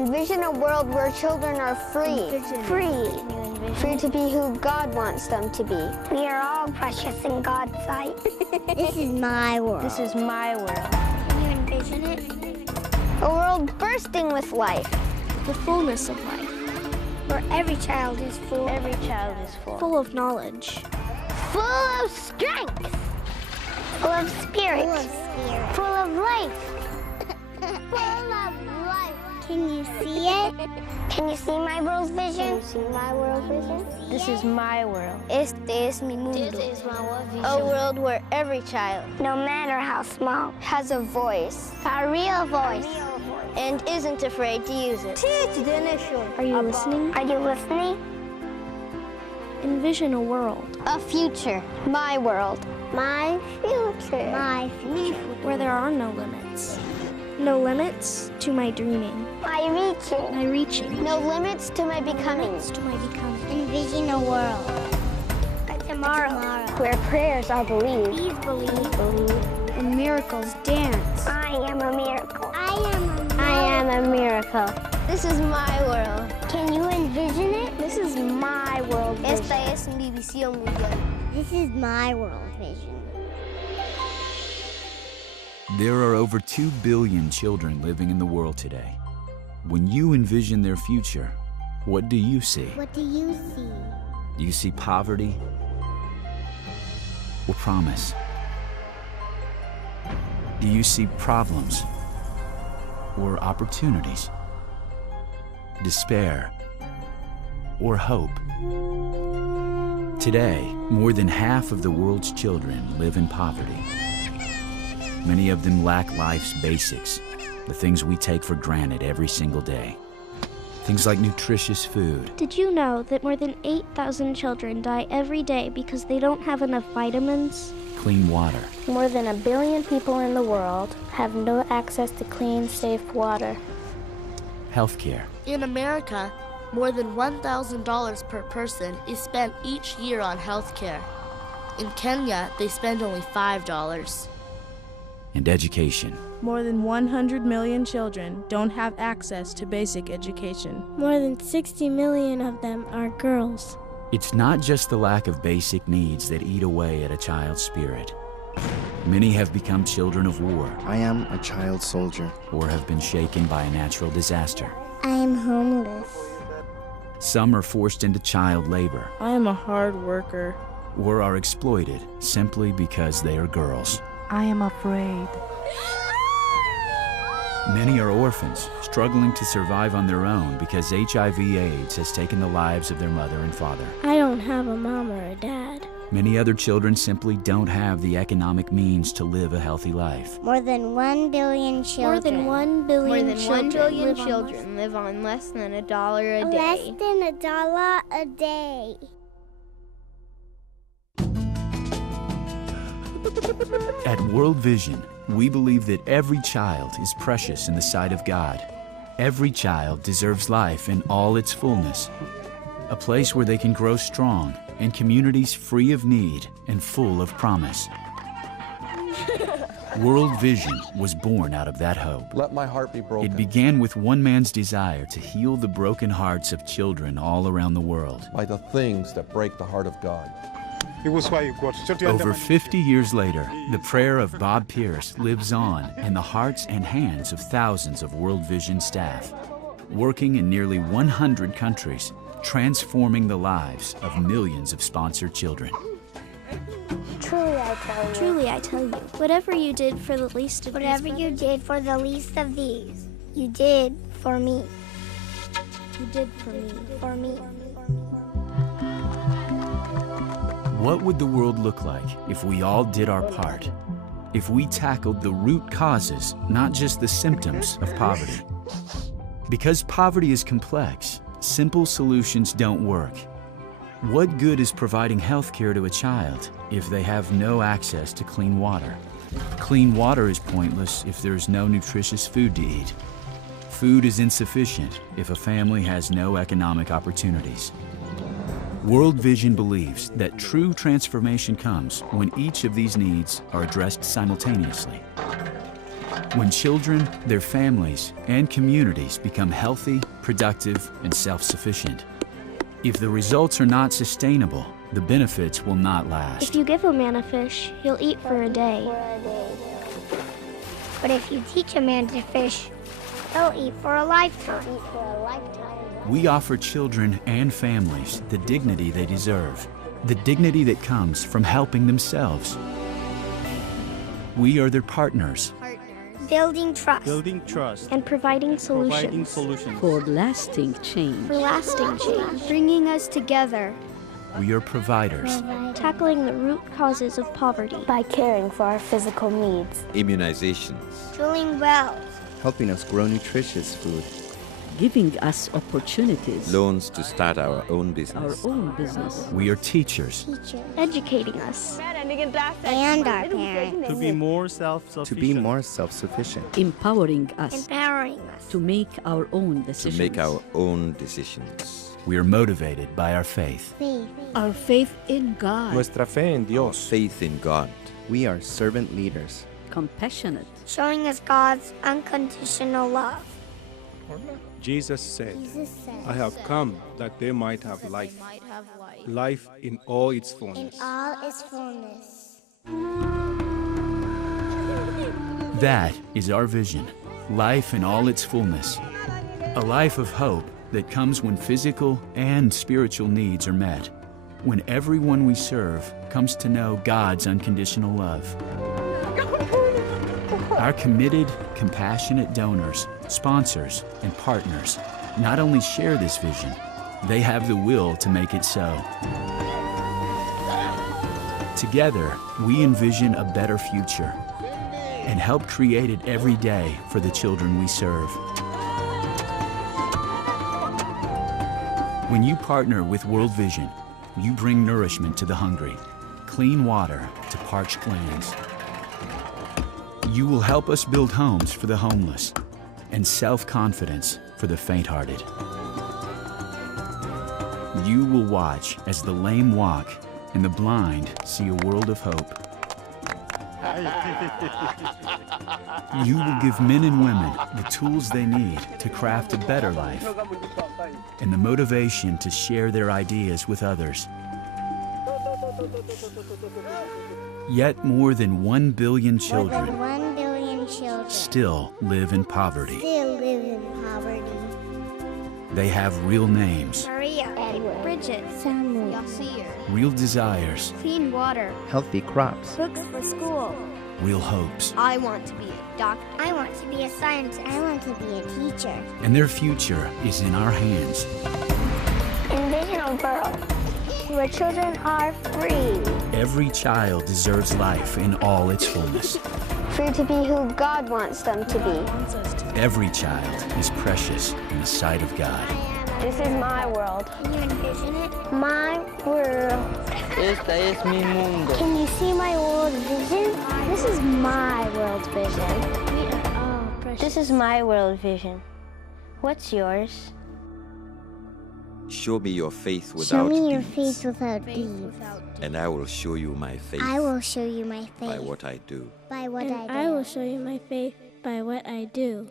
Envision a world where children are free. Free to be who God wants them to be. We are all precious in God's sight. This is my world. This is my world. Can you envision it? A world bursting with life. The fullness of life. Where every child is full. Every child is Full of knowledge. Full of strength. Full of spirit. Full of life. Full of life. Can you see it? Can you see my world vision? See my world vision? This is my world. Este es mi mundo. This is my world vision. A world where every child No matter how small, has a voice a real voice. and isn't afraid to use it. Are you listening? Are you listening? Envision a world A future. My world. My future. My future. where there are no limits. No limits to my dreaming, My reaching. my reaching, No limits to my becoming. to my becoming. Envision a world. A tomorrow. Where prayers are believed. Please believe. And miracles dance. I am a miracle. I am a miracle. This is my world. Can you envision it? This is my world vision. Esta es mi visión mundial. This is my world vision. There are over 2 billion children living in the world today. When you envision their future, what do you see? What do you see? Do you see poverty or promise? Do you see problems or opportunities? Despair or hope? Today, more than half of the world's children live in poverty. Many of them lack life's basics, the things we take for granted every single day. Things like nutritious food, Did you know that more than 8,000 children die every day because they don't have enough vitamins? clean water, More than 1 billion people in the world have no access to clean, safe water. healthcare, In America, more than $1,000 per person is spent each year on health care. In Kenya, they spend only $5. and education. More than 100 million children don't have access to basic education. More than 60 million of them are girls. It's not just the lack of basic needs that eat away at a child's spirit. Many have become children of war I am a child soldier. or have been shaken by a natural disaster. I am homeless. Some are forced into child labor I am a hard worker. or are exploited simply because they are girls. I am afraid. Many are orphans, struggling to survive on their own because HIV/AIDS has taken the lives of their mother and father. I don't have a mom or a dad. Many other children simply don't have the economic means to live a healthy life. More than 1 billion children. More than 1 billion More than 1 billion children live on less than $1 a Less day. than $1 a day. At World Vision, we believe that every child is precious in the sight of God. Every child deserves life in all its fullness. A place where they can grow strong in communities free of need and full of promise. World Vision was born out of that hope. Let my heart be broken. It began with one man's desire to heal the broken hearts of children all around the world. by the things that break the heart of God. Over 50 years later, the prayer of Bob Pierce lives on in the hearts and hands of thousands of World Vision staff, working in nearly 100 countries, transforming the lives of millions of sponsored children. Truly, I tell you, whatever you did for the least of Whatever these you did for the least of these, you did for me. you did for me. For me. What would the world look like if we all did our part? If we tackled the root causes, not just the symptoms of poverty? Because poverty is complex, simple solutions don't work. What good is providing health care to a child if they have no access to clean water? Clean water is pointless if there's no nutritious food to eat. Food is insufficient if a family has no economic opportunities. World Vision believes that true transformation comes when each of these needs are addressed simultaneously. When children, their families, and communities become healthy, productive, and self-sufficient. If the results are not sustainable, the benefits will not last. If you give a man a fish, he'll eat for a day. But if you teach a man to fish, he'll eat for a lifetime. We offer children and families the dignity they deserve, the dignity that comes from helping themselves. We are their partners. Building trust. And providing solutions. For lasting change. Bringing us together. We are providers. Tackling the root causes of poverty. By caring for our physical needs. Immunizations. Drilling wells. Helping us grow nutritious food. Giving us opportunities. Loans to start our own business. We are teachers. Educating us. And our parents. To be more self-sufficient. Empowering us. To make our own decisions. We are motivated by our faith. Our faith in God. Nuestra fe en Dios. Faith in God. We are servant leaders. Compassionate. Showing us God's unconditional love. Jesus said, I have come that they might have life. Life in all its fullness. That is our vision. Life in all its fullness. A life of hope that comes when physical and spiritual needs are met. When everyone we serve comes to know God's unconditional love. Our committed, compassionate donors, sponsors, and partners not only share this vision, they have the will to make it so. Together, we envision a better future and help create it every day for the children we serve. When you partner with World Vision, you bring nourishment to the hungry, clean water to parched lands. You will help us build homes for the homeless and self-confidence for the faint-hearted. You will watch as the lame walk and the blind see a world of hope. You will give men and women the tools they need to craft a better life and the motivation to share their ideas with others. Yet more than 1 billion children still live in poverty. They have real names, Maria, Edward, Bridget, Samuel, Yasir, real desires, clean water, Healthy crops. books for school. real hopes, I want to be a doctor. I want to be a scientist. I want to be a teacher. and their future is in our hands. Envision a world where children are free. Every child deserves life in all its fullness. Free to be who God wants them to be. Every child is precious in the sight of God. This is my world. Can you envision it? My world. Esta es mi mundo. Can you see my world vision? This is my world vision. We are all precious. This is my world vision. What's yours? Show me your faith without Show me your deeds, faith without deeds. and I will show you my faith I will show you my faith by what I do. by what I do. I will show you my faith by what I do.